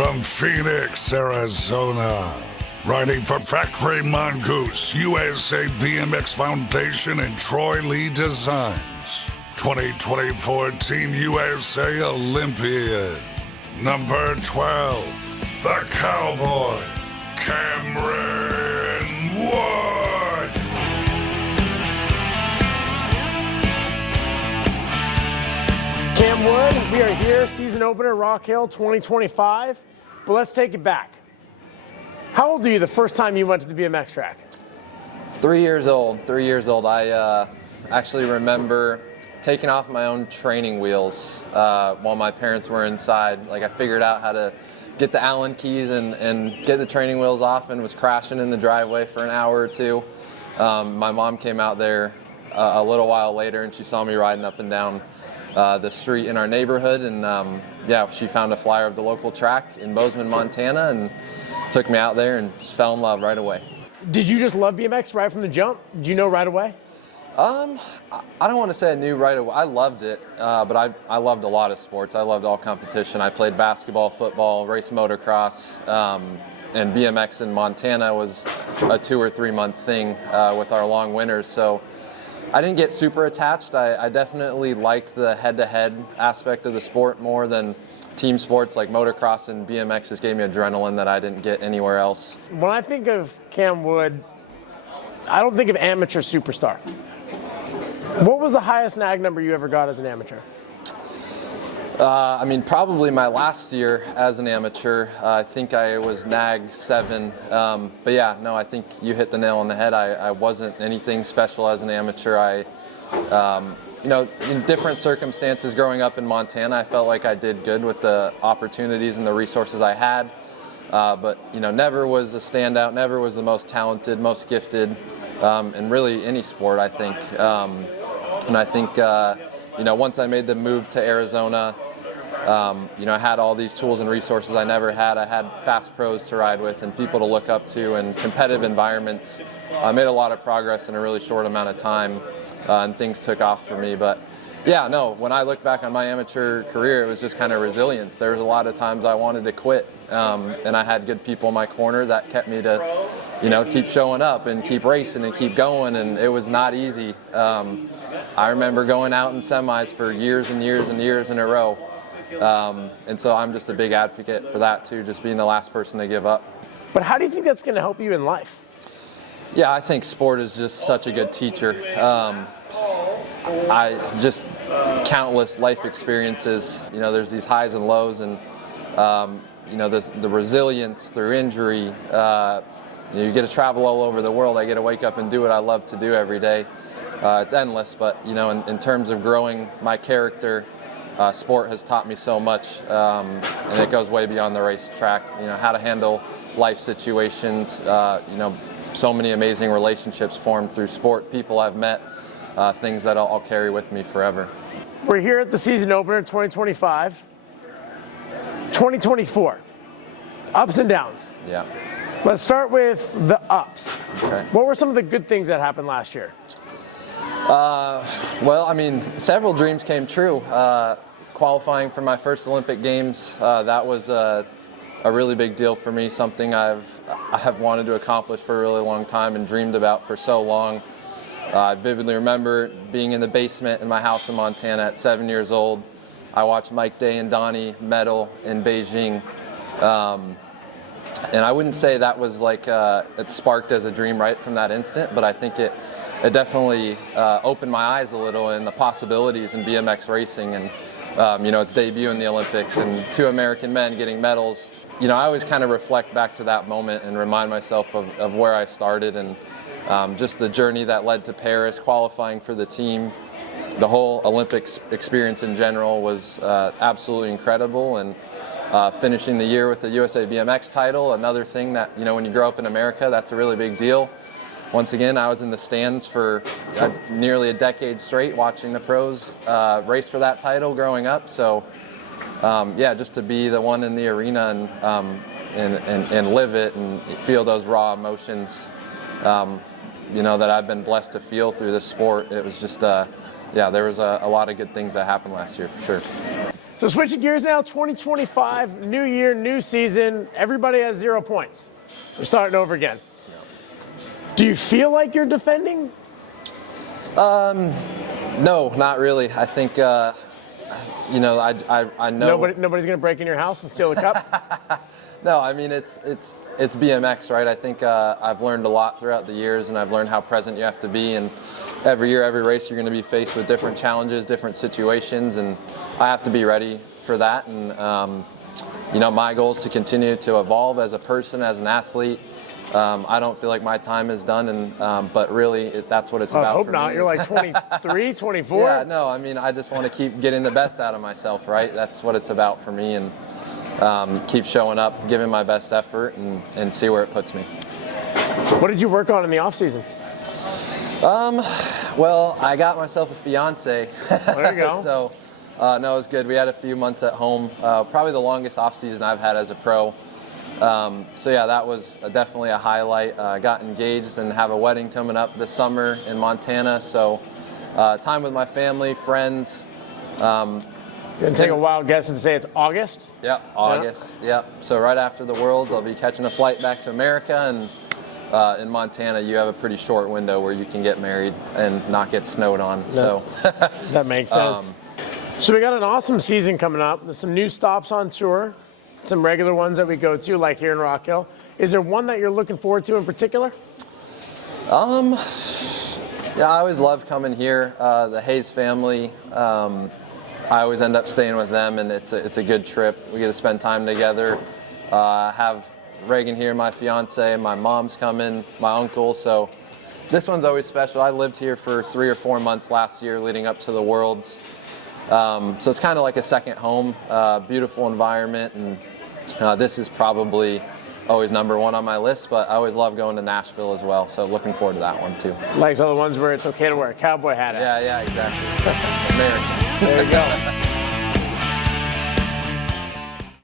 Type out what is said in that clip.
From Phoenix, Arizona, riding for Factory Mongoose, USA BMX Foundation and Troy Lee Designs, 2024 Team USA Olympian, number 12, the Cowboy, Cameron Wood. Cam Wood, we are here, season opener, Rock Hill 2025, but let's take it back. How old are you the first time you went to the BMX track? 3 years old. I actually remember taking off my own training wheels while my parents were inside. Like, I figured out how to get the Allen keys and get the training wheels off, and was crashing in the driveway for an hour or two. My mom came out there a little while later, and she saw me riding up and down the street in our neighborhood, and she found a flyer of the local track in Bozeman, Montana, and took me out there and just fell in love right away. Did you just love BMX right from the jump? Did you know right away? I don't want to say I knew right away. I loved it, but I loved a lot of sports. I loved all competition. I played basketball, football, race motocross, and BMX in Montana was a 2 or 3 month thing with our long winters. So I didn't get super attached. I definitely liked the head-to-head aspect of the sport more than team sports like motocross, and BMX just gave me adrenaline that I didn't get anywhere else. When I think of Cam Wood, I don't think of amateur superstar. What was the highest nag number you ever got as an amateur? Probably my last year as an amateur. I think I was nag 7. I think you hit the nail on the head. I wasn't anything special as an amateur. In different circumstances growing up in Montana, I felt like I did good with the opportunities and the resources I had. Never was a standout, never was the most talented, most gifted, in really any sport, I think. Once I made the move to Arizona, I had all these tools and resources I never had. I had fast pros to ride with and people to look up to, and competitive environments. I made a lot of progress in a really short amount of time, and things took off for me. But when I look back on my amateur career, it was just kind of resilience. There was a lot of times I wanted to quit, and I had good people in my corner that kept me to, keep showing up and keep racing and keep going, and it was not easy. I remember going out in semis for years and years and years in a row. And so I'm just a big advocate for that too, just being the last person to give up. But how do you think that's going to help you in life? Yeah, I think sport is just such a good teacher. Countless life experiences, there's these highs and lows, and the resilience through injury. You get to travel all over the world. I get to wake up and do what I love to do every day. It's endless, but in terms of growing my character, sport has taught me so much, and it goes way beyond the racetrack. How to handle life situations. So many amazing relationships formed through sport. People I've met, things that I'll carry with me forever. We're here at the season opener 2025, 2024. Ups and downs. Yeah. Let's start with the ups. Okay. What were some of the good things that happened last year? Several dreams came true. Qualifying for my first Olympic Games, that was a really big deal for me, something I have wanted to accomplish for a really long time and dreamed about for so long. I vividly remember being in the basement in my house in Montana at 7 years old. I watched Mike Day and Donnie medal in Beijing. And I wouldn't say that was it sparked as a dream right from that instant, but I think it definitely opened my eyes a little in the possibilities in BMX racing, and its debut in the Olympics and 2 American men getting medals. I always kind of reflect back to that moment and remind myself of where I started, and just the journey that led to Paris, qualifying for the team. The whole Olympics experience in general was absolutely incredible, and finishing the year with the USA BMX title, another thing that, when you grow up in America, that's a really big deal. Once again, I was in the stands for nearly a decade straight watching the pros race for that title growing up. So, just to be the one in the arena and live it and feel those raw emotions, that I've been blessed to feel through this sport. It was just, there was a lot of good things that happened last year for sure. So switching gears now, 2025, new year, new season. Everybody has 0 points. We're starting over again. Do you feel like you're defending? No, not really. I think, you know, I know. Nobody's going to break in your house and steal the cup? No, I mean, it's BMX, right? I think I've learned a lot throughout the years, and I've learned how present you have to be. And every year, every race, you're going to be faced with different challenges, different situations, and I have to be ready for that. And, you know, my goal is to continue to evolve as a person, as an athlete. I don't feel like my time is done, and but really, that's what it's about. I hope for not. me. You're like 23, 24? Yeah, no, I mean, I just want to keep getting the best out of myself, right? That's what it's about for me, and keep showing up, giving my best effort, and see where it puts me. What did you work on in the offseason? Well, I got myself a fiance. There you go. So, no, it was good. We had a few months at home, probably the longest off season I've had as a pro. So yeah, that was definitely a highlight. Got engaged and have a wedding coming up this summer in Montana. So time with my family, friends. You're going to take a wild guess and say it's August? Yep, August. Yep. So right after the Worlds, I'll be catching a flight back to America, and in Montana, you have a pretty short window where you can get married and not get snowed on. So that makes sense. So we got an awesome season coming up. There's some new stops on tour, some regular ones that we go to, like here in Rock Hill. Is there one that you're looking forward to in particular? Yeah, I always love coming here. The Hayes family, I always end up staying with them, and it's a good trip. We get to spend time together. Have Reagan here, my fiance, my mom's coming, my uncle. So this one's always special. I lived here for 3 or 4 months last year leading up to the Worlds. So it's kind of like a second home, beautiful environment, and this is probably always #1 on my list, but I always love going to Nashville as well, so looking forward to that one too. Like all the ones where it's okay to wear a cowboy hat at. Yeah, exactly. American. There you go.